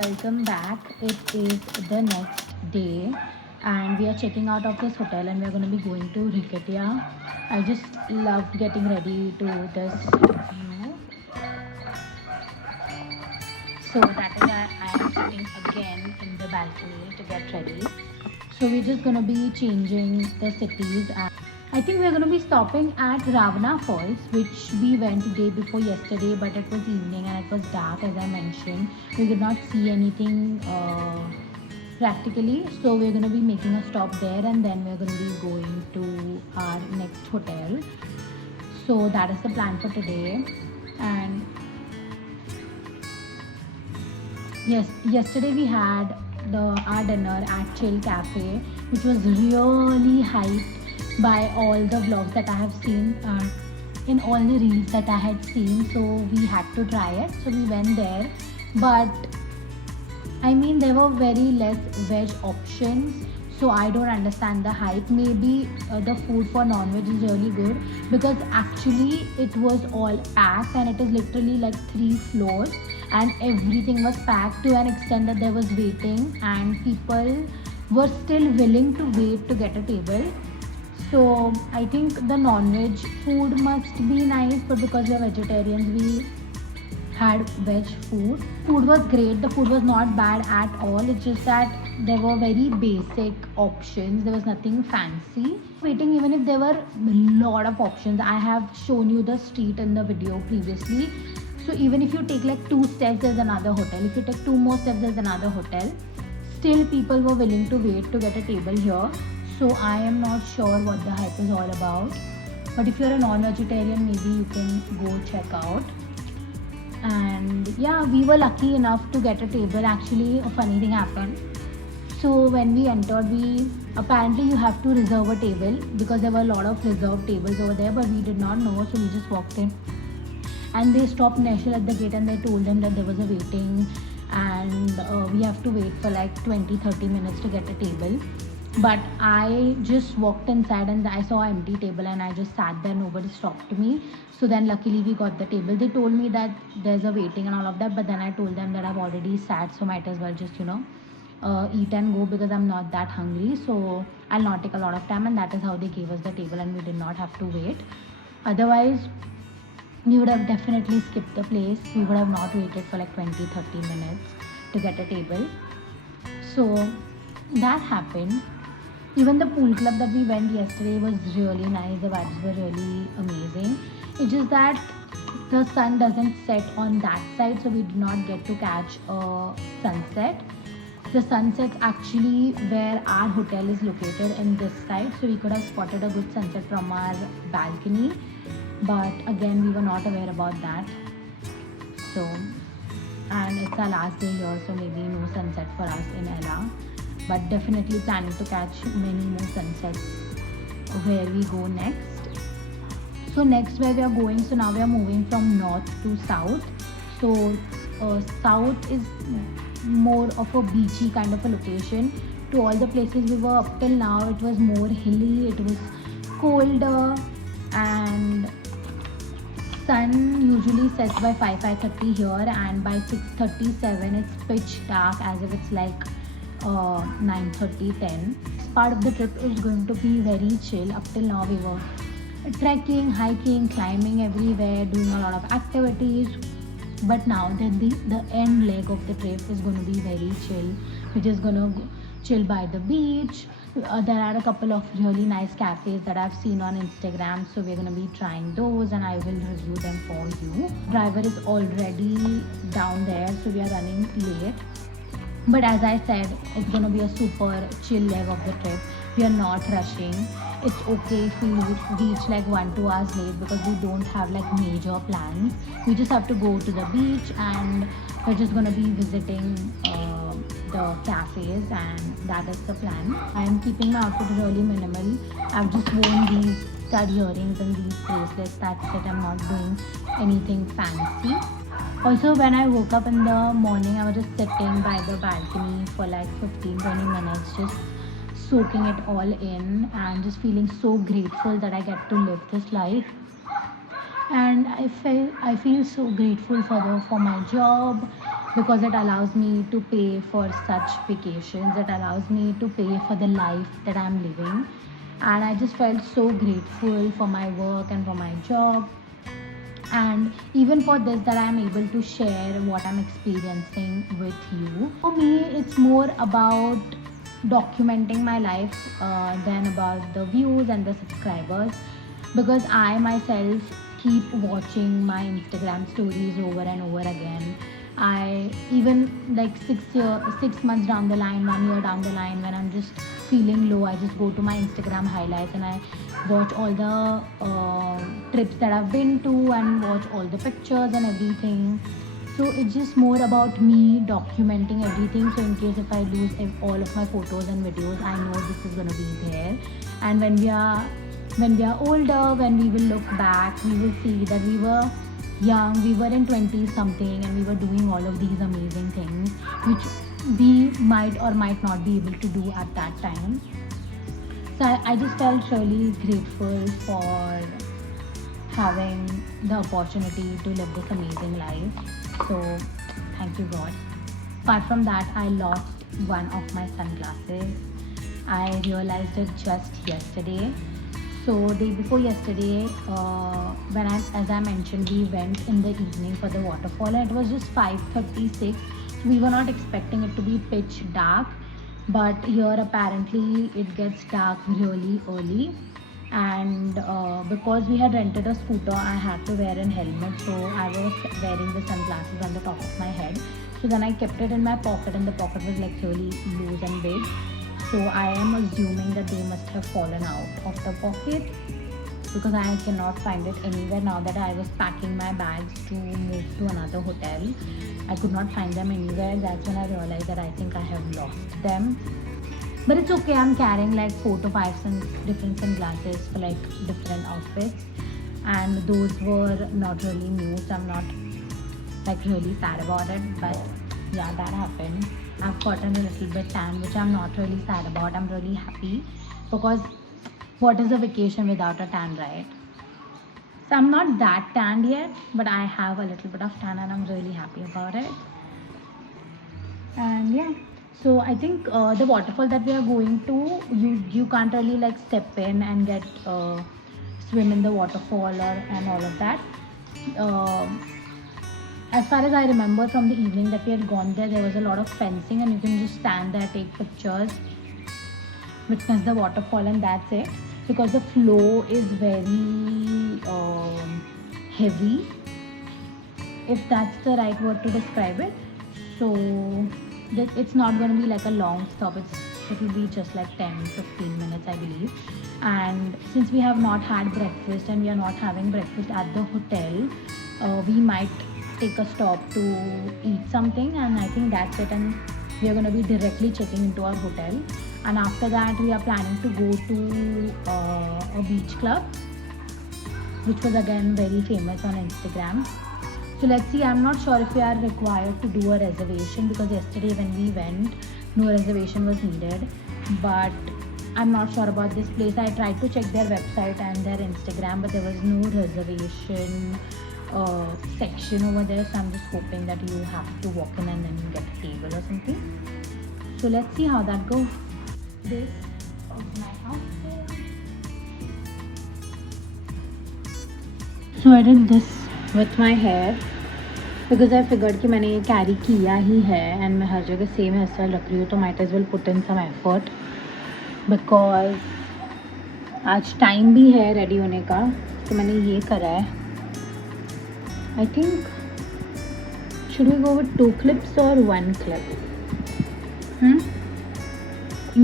welcome back. It is the next day, and we are checking out of this hotel, and we are going to be going to Riketia. I just love getting ready to this view, so that is why I am sitting again in the balcony to get ready. So we're just going to be changing the cities. I think we're going to be stopping at Ravana Falls, which we went day before yesterday, but it was evening and it was dark as I mentioned. We could not see anything practically, so we're going to be making a stop there and then we're going to be going to our next hotel. So that is the plan for today. And yes, yesterday we had our dinner at Chill Cafe, which was really hyped by all the vlogs that I have seen, in all the reels that I had seen. So we had to try it. So we went there, but I mean there were very less veg options. So I don't understand the hype. Maybe the food for non-veg is really good because actually it was all packed and it is literally like 3 floors and everything was packed to an extent that there was waiting and people were still willing to wait to get a table. So I think the non-veg food must be nice, but because we are vegetarians, we had veg food. Food was great. The food was not bad at all. It's just that there were very basic options. There was nothing fancy. Waiting, even if there were a lot of options. I have shown you the street in the video previously. So even if you take like 2 steps, there's another hotel. If you take 2 more steps, there's another hotel. Still, people were willing to wait to get a table here. So I am not sure what the hype is all about. But if you're a non-vegetarian, maybe you can go check out. And yeah, we were lucky enough to get a table. Actually, a funny thing happened. So when we entered, we apparently you have to reserve a table because there were a lot of reserved tables over there, but we did not know, so we just walked in. And they stopped Nashil at the gate and they told them that there was a waiting and we have to wait for like 20-30 minutes to get a table. But I just walked inside and I saw an empty table and I just sat there. Nobody stopped me. So then luckily we got the table. They told me that there's a waiting and all of that, but then I told them that I've already sat, so might as well just eat and go because I'm not that hungry. So I'll not take a lot of time, and that is how they gave us the table and we did not have to wait. Otherwise, we would have definitely skipped the place. We would have not waited for like 20-30 minutes to get a table. So that happened. Even the pool club that we went yesterday was really nice. The vibes were really amazing. It's just that the sun doesn't set on that side, so we did not get to catch a sunset. The sunset's actually where our hotel is located in this side, so we could have spotted a good sunset from our balcony. But again, we were not aware about that. So, and it's our last day here, so maybe no sunset for us in Ella. But definitely planning to catch many more sunsets where we go next. So next where we are going, so now we are moving from north to south. So south is more of a beachy kind of a location. To all the places we were up till now, it was more hilly, it was colder, and sun usually sets by 5:30 here, and by 6:37 it's pitch dark as if it's like 9:30, 10. This part of the trip is going to be very chill. Up till now we were trekking, hiking, climbing everywhere, doing a lot of activities. But now the end leg of the trip is going to be very chill. We're just going to chill by the beach. There are a couple of really nice cafes that I've seen on Instagram, so we're going to be trying those and I will review them for you. Driver is already down there, so we are running late. But as I said, it's going to be a super chill leg of the trip. We are not rushing. It's okay if we reach like 1-2 hours late because we don't have like major plans. We just have to go to the beach and we're just going to be visiting the cafes, and that is the plan. I am keeping my outfit really minimal. I've just worn these stud earrings and these bracelets. That's it. I'm not doing anything fancy. Also, when I woke up in the morning, I was just sitting by the balcony for like 15-20 minutes, just soaking it all in and just feeling so grateful that I get to live this life. And I feel so grateful for my job, because it allows me to pay for such vacations. It allows me to pay for the life that I'm living. And I just felt so grateful for my work and for my job, and even for this, that I'm able to share what I'm experiencing with you. For me, it's more about documenting my life than about the views and the subscribers, because I myself keep watching my Instagram stories over and over again. I even like 6 months down the line, 1 year down the line, when I'm just feeling low, I just go to my Instagram highlights and I watch all the trips that I've been to and watch all the pictures and everything. So it's just more about me documenting everything. So in case if I lose all of my photos and videos, I know this is gonna be there. And when we are older, when we will look back, we will see that we were young, we were in 20 something, and we were doing all of these amazing things, which we might or might not be able to do at that time. So I just felt really grateful for having the opportunity to live this amazing life. So thank you, God. Apart from that, I lost one of my sunglasses. I realized it just yesterday. So day before yesterday, as I mentioned, we went in the evening for the waterfall. And it was just 5:36. So we were not expecting it to be pitch dark, but here apparently it gets dark really early. And because we had rented a scooter, I had to wear a helmet, so I was wearing the sunglasses on the top of my head. So then I kept it in my pocket, and the pocket was like really loose and big. So I am assuming that they must have fallen out of the pocket, because I cannot find it anywhere now that I was packing my bags to move to another hotel. I could not find them anywhere. That's when I realized that I think I have lost them. But it's okay, I'm carrying like 4 to 5 different sunglasses for like different outfits. And those were not really new, so I'm not like really sad about it. But yeah, that happened. I've gotten a little bit tan, which I'm not really sad about. I'm really happy, because what is a vacation without a tan, right? So I'm not that tanned yet, but I have a little bit of tan and I'm really happy about it. And yeah, so I think the waterfall that we are going to, you can't really like step in and get swim in the waterfall or and all of that. Um as far as I remember from the evening that we had gone there was a lot of fencing, and you can just stand there, take pictures, witness the waterfall, and that's it. Because the flow is very heavy, if that's the right word to describe it. So it's not going to be like a long stop. It will be just like 10-15 minutes, I believe. And since we have not had breakfast and we are not having breakfast at the hotel, we might take a stop to eat something, and I think that's it. And we are going to be directly checking into our hotel. And after that, we are planning to go to a beach club, which was again very famous on Instagram. So let's see. I'm not sure if we are required to do a reservation, because yesterday when we went, no reservation was needed. But I'm not sure about this place. I tried to check their website and their Instagram, but there was no reservation section over there. So I'm just hoping that you have to walk in and then you get a table or something. So let's see how that goes. This is my outfit. So I did this with my hair because I figured कि मैंने ये carry किया ही है and मैं हर जगह same here style रख रही हूँ, तो might as well put in some effort, because आज टाइम भी है रेडी होने का. तो मैंने ये करा है. I think should we go with 2 clips or 1 clip?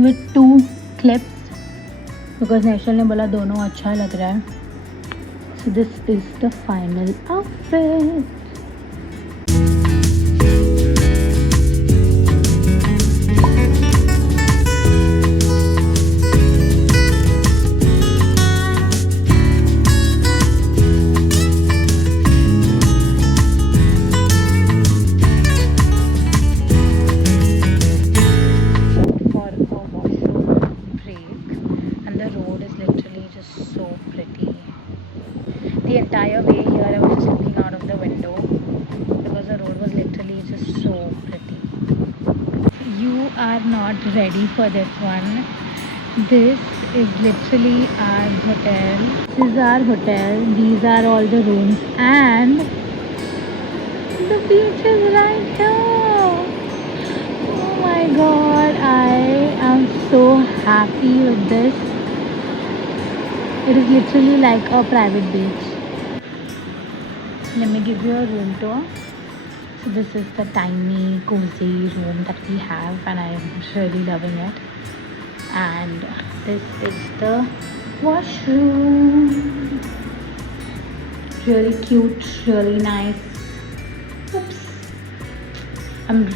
With 2 clips, because national ने बोला दोनों अच्छा लग रहा है. So this is the final outfit. The entire way here I was just looking out of the window are not ready for this one. This is literally our hotel. This is our hotel. These are all the rooms, and the beach is right here. Oh my god, I am so happy with this. It is literally like a private beach. Let me give you a room tour. So this is the tiny cozy room that we have, and I am really loving it. And this is the washroom. Really cute, really nice. Oops. I'm